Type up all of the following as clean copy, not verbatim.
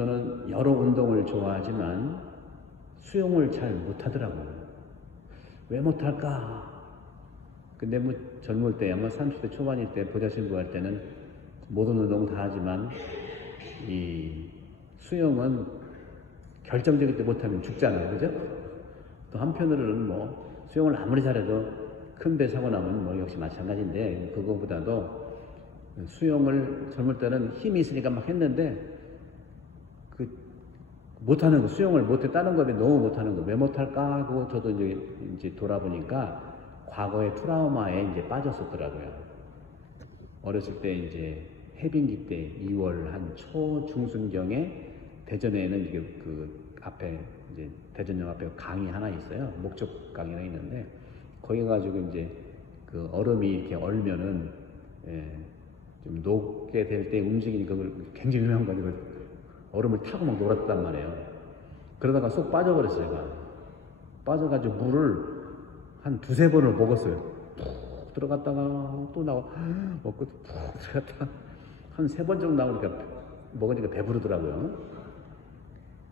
저는 여러 운동을 좋아하지만 수영을 잘 못하더라고요. 왜 못할까? 근데 뭐 젊을 때 아마 30대 초반일 때 보자신부 할 때는 모든 운동 다 하지만 이 수영은 결정적일 때 못하면 죽잖아요. 그죠? 또 한편으로는 뭐 수영을 아무리 잘해도 큰 배 사고 나면 뭐 역시 마찬가지인데, 그거보다도 수영을 젊을 때는 힘이 있으니까 막 했는데 그 못하는 거, 수영을 못해, 다른 거에 너무 못하는 거 왜 못할까 하고 저도 이제 돌아보니까 과거의 트라우마에 이제 빠졌었더라고요. 어렸을 때 이제 해빙기 때 2월 한 초중순경에 대전에는 이게 그 앞에 이제 대전역 앞에 강이 하나 있어요. 목적 강이가 있는데 거기 가지고 이제 그 얼음이 이렇게 얼면은 좀 녹게 될 때 움직이니까 굉장히 유명한 거니까 얼음을 타고 막 놀았단 말이에요. 그러다가 쏙 빠져버렸어요. 제가 빠져가지고 물을 한 두세 번을 먹었어요. 푹 들어갔다가 또 나와 먹고 푹 들어갔다가 한 세 번 정도 나오니까 먹으니까 배부르더라고요.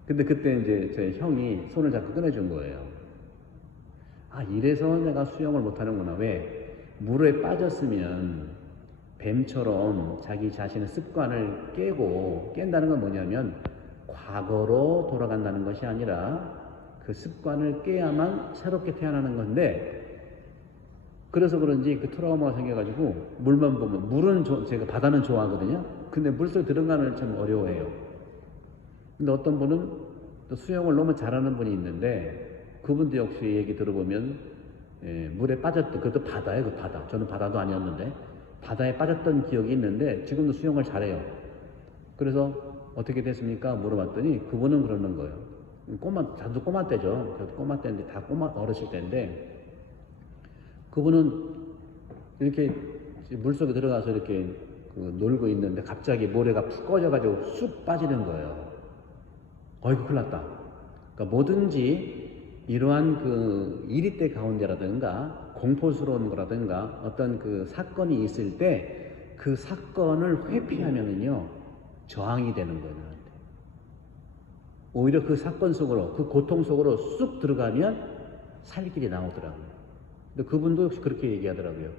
근데 그때 이제 제 형이 손을 잡고 꺼내준 거예요. 아, 이래서 내가 수영을 못하는구나. 왜? 물에 빠졌으면 뱀처럼 자기 자신의 습관을 깬다는 건 뭐냐면 과거로 돌아간다는 것이 아니라 그 습관을 깨야만 새롭게 태어나는 건데, 그래서 그런지 그 트라우마가 생겨가지고 물만 보면, 물은 제가 바다는 좋아하거든요. 근데 물속에 들어가는 참 어려워해요. 근데 어떤 분은 또 수영을 너무 잘하는 분이 있는데 그분도 역시 얘기 들어보면 물에 빠졌던, 그것도 바다예요. 그 바다. 저는 바다도 아니었는데 바다에 빠졌던 기억이 있는데 지금도 수영을 잘해요. 그래서 어떻게 됐습니까? 물어봤더니 그분은 그러는 거예요. 저도 꼬마 때죠. 저도 꼬마 때인데 다 어렸을 때인데, 그분은 이렇게 물속에 들어가서 이렇게 놀고 있는데 갑자기 모래가 푹 꺼져가지고 쑥 빠지는 거예요. 어이구 큰일 났다. 그러니까 뭐든지 이러한 그 일이때 가운데라든가 공포스러운 거라든가 어떤 그 사건이 있을 때 그 사건을 회피하면은요 저항이 되는 거예요. 오히려 그 사건 속으로, 그 고통 속으로 쑥 들어가면 살 길이 나오더라고요. 근데 그분도 역시 그렇게 얘기하더라고요.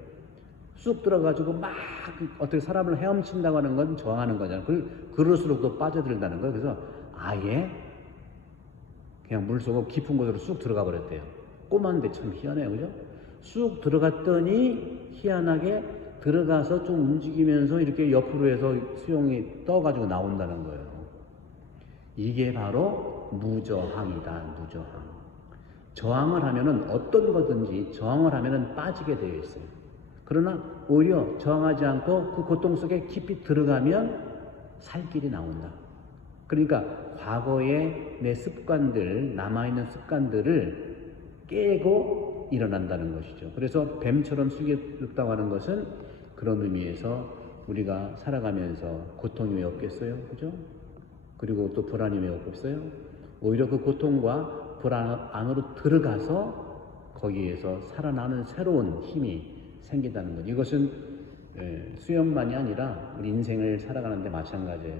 쑥 들어가지고 막 어떻게 사람을 헤엄친다고 하는 건 저항하는 거잖아요. 그럴수록 또 빠져들다는 거예요. 그래서 아예 그냥 물속으로 깊은 곳으로 쑥 들어가 버렸대요. 꼬마인데 참 희한해요. 그죠? 쑥 들어갔더니 희한하게 들어가서 좀 움직이면서 이렇게 옆으로 해서 수영이 떠가지고 나온다는 거예요. 이게 바로 무저항이다. 무저항. 저항을 하면은 어떤 거든지 저항을 하면은 빠지게 되어 있어요. 그러나 오히려 저항하지 않고 그 고통 속에 깊이 들어가면 살 길이 나온다. 그러니까 과거의 내 습관들, 남아있는 습관들을 깨고 일어난다는 것이죠. 그래서 뱀처럼 수기롭다고 하는 것은 그런 의미에서 우리가 살아가면서 고통이 왜 없겠어요? 그죠? 그리고 또 불안이 왜 없겠어요? 오히려 그 고통과 불안 안으로 들어가서 거기에서 살아나는 새로운 힘이 생긴다는 것. 이것은 수영만이 아니라 우리 인생을 살아가는데 마찬가지예요.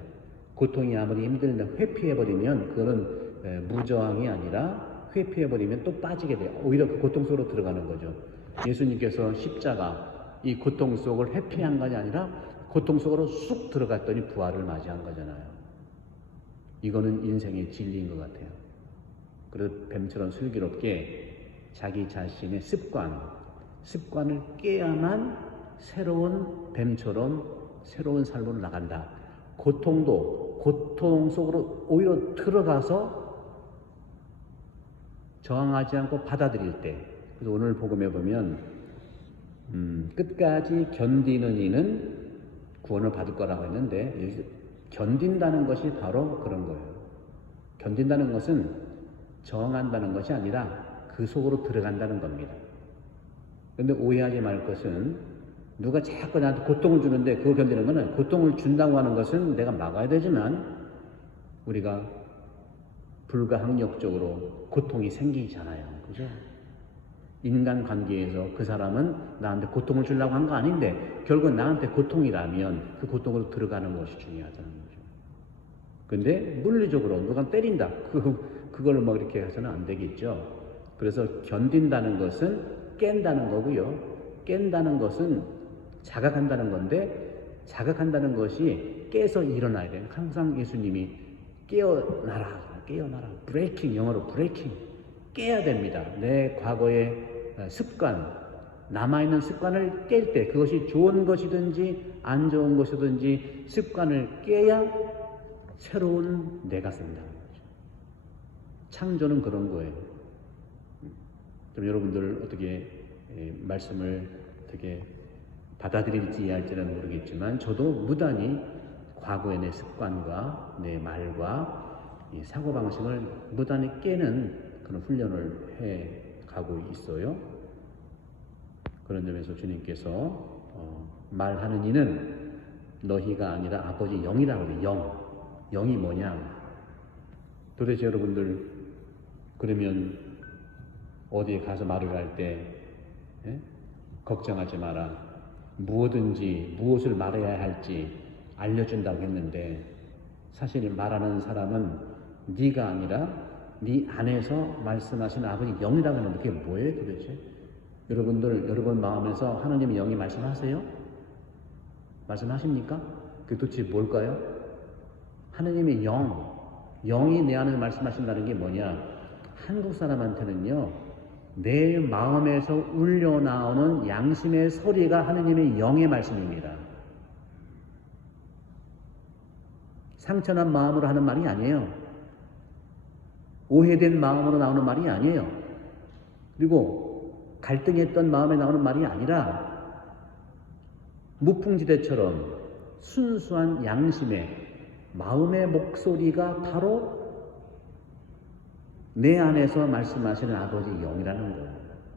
고통이 아무리 힘든데 회피해버리면 그거는 무저항이 아니라 회피해버리면 또 빠지게 돼요. 오히려 그 고통 속으로 들어가는 거죠. 예수님께서 십자가, 이 고통 속을 회피한 것이 아니라 고통 속으로 쑥 들어갔더니 부활을 맞이한 거잖아요. 이거는 인생의 진리인 것 같아요. 그래서 뱀처럼 슬기롭게 자기 자신의 습관을 깨야만 새로운 뱀처럼 새로운 삶으로 나간다. 고통 속으로 오히려 들어가서 저항하지 않고 받아들일 때. 그래서 오늘 복음에 보면 끝까지 견디는 이는 구원을 받을 거라고 했는데, 견딘다는 것이 바로 그런 거예요. 견딘다는 것은 저항한다는 것이 아니라 그 속으로 들어간다는 겁니다. 그런데 오해하지 말 것은, 누가 자꾸 나한테 고통을 주는데 그걸 견디는 것은, 고통을 준다고 하는 것은 내가 막아야 되지만 우리가 불가항력적으로 고통이 생기잖아요. 그죠? 인간관계에서 그 사람은 나한테 고통을 주려고 한 거 아닌데 결국은 나한테 고통이라면 그 고통으로 들어가는 것이 중요하다는 거죠. 근데 물리적으로 누가 때린다. 그걸 뭐 이렇게 해서는 안 되겠죠. 그래서 견딘다는 것은 깬다는 거고요. 깬다는 것은 자각한다는 건데, 자각한다는 것이 깨서 일어나야 돼요. 항상 예수님이 깨어나라. 브레이킹, 영어로 브레이킹. 깨야 됩니다. 내 과거의 습관, 남아있는 습관을 깰 때, 그것이 좋은 것이든지 안 좋은 것이든지 습관을 깨야 새로운 내가 생긴다는 거죠. 창조는 그런 거예요. 좀 여러분들 어떻게 말씀을 어떻게 받아들일지 이해할지는 모르겠지만, 저도 무단히 과거의 내 습관과 내 말과 이 사고방식을 무단히 깨는 그런 훈련을 해 가고 있어요. 그런 점에서 주님께서 말하는 이는 너희가 아니라 아버지 영이라고 해요. 영이 뭐냐? 도대체 여러분들 그러면 어디에 가서 말을 할 때 걱정하지 마라. 무엇든지 무엇을 말해야 할지 알려준다고 했는데, 사실 말하는 사람은 네가 아니라 네 안에서 말씀하신 아버지 영이라고 하는 게 뭐예요 도대체? 여러분들 여러분 마음에서 하나님의 영이 말씀하세요? 말씀하십니까? 그게 도대체 뭘까요? 하나님의 영이 내 안에 말씀하신다는 게 뭐냐? 한국 사람한테는요, 내 마음에서 울려나오는 양심의 소리가 하나님의 영의 말씀입니다. 상처난 마음으로 하는 말이 아니에요. 오해된 마음으로 나오는 말이 아니에요. 그리고 갈등했던 마음에 나오는 말이 아니라 무풍지대처럼 순수한 양심의 마음의 목소리가 바로 내 안에서 말씀하시는 아버지 영이라는 거예요.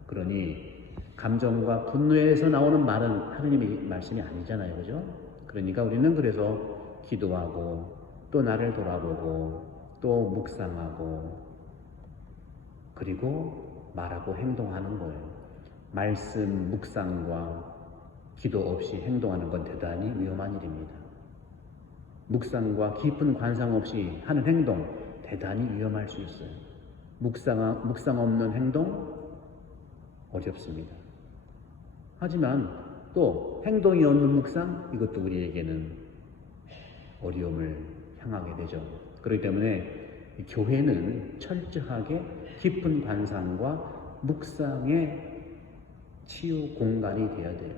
그러니 감정과 분노에서 나오는 말은 하느님의 말씀이 아니잖아요. 그죠? 그러니까 우리는 그래서 기도하고 또 나를 돌아보고 또 묵상하고 그리고 말하고 행동하는 거예요. 말씀, 묵상과 기도 없이 행동하는 건 대단히 위험한 일입니다. 묵상과 깊은 관상 없이 하는 행동 대단히 위험할 수 있어요. 묵상 없는 행동 어렵습니다. 하지만 또 행동이 없는 묵상, 이것도 우리에게는 어려움을 향하게 되죠. 그렇기 때문에 교회는 철저하게 깊은 관상과 묵상의 치유 공간이 되어야 돼요.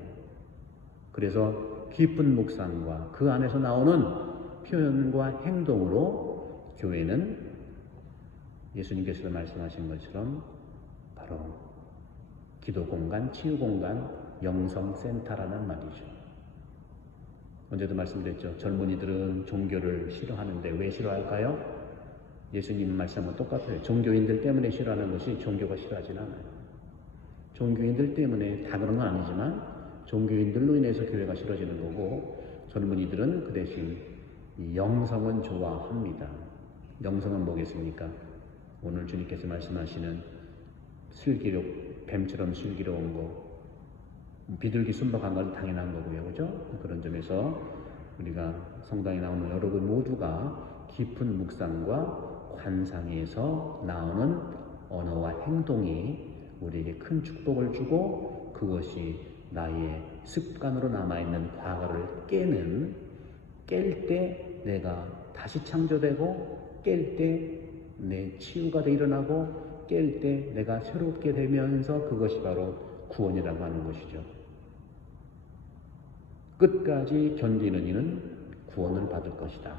그래서 깊은 묵상과 그 안에서 나오는 표현과 행동으로 교회는 예수님께서 말씀하신 것처럼 바로 기도 공간, 치유 공간, 영성센터라는 말이죠. 언제도 말씀드렸죠. 젊은이들은 종교를 싫어하는데 왜 싫어할까요? 예수님 말씀은 똑같아요. 종교인들 때문에 싫어하는 것이 종교가 싫어하진 않아요. 종교인들 때문에 다 그런 건 아니지만 종교인들로 인해서 교회가 싫어지는 거고, 젊은이들은 그 대신 이 영성은 좋아합니다. 영성은 뭐겠습니까? 오늘 주님께서 말씀하시는 뱀처럼 슬기로운 거, 비둘기 순박한 건 당연한 거고요. 그죠? 그런 점에서 우리가 성당에 나오는 여러분 모두가 깊은 묵상과 관상에서 나오는 언어와 행동이 우리에게 큰 축복을 주고, 그것이 나의 습관으로 남아있는 과거를 깰 때 내가 다시 창조되고, 깰 때 내 치유가 일어나고, 깰 때 내가 새롭게 되면서 그것이 바로 구원이라고 하는 것이죠. 끝까지 견디는 이는 구원을 받을 것이다.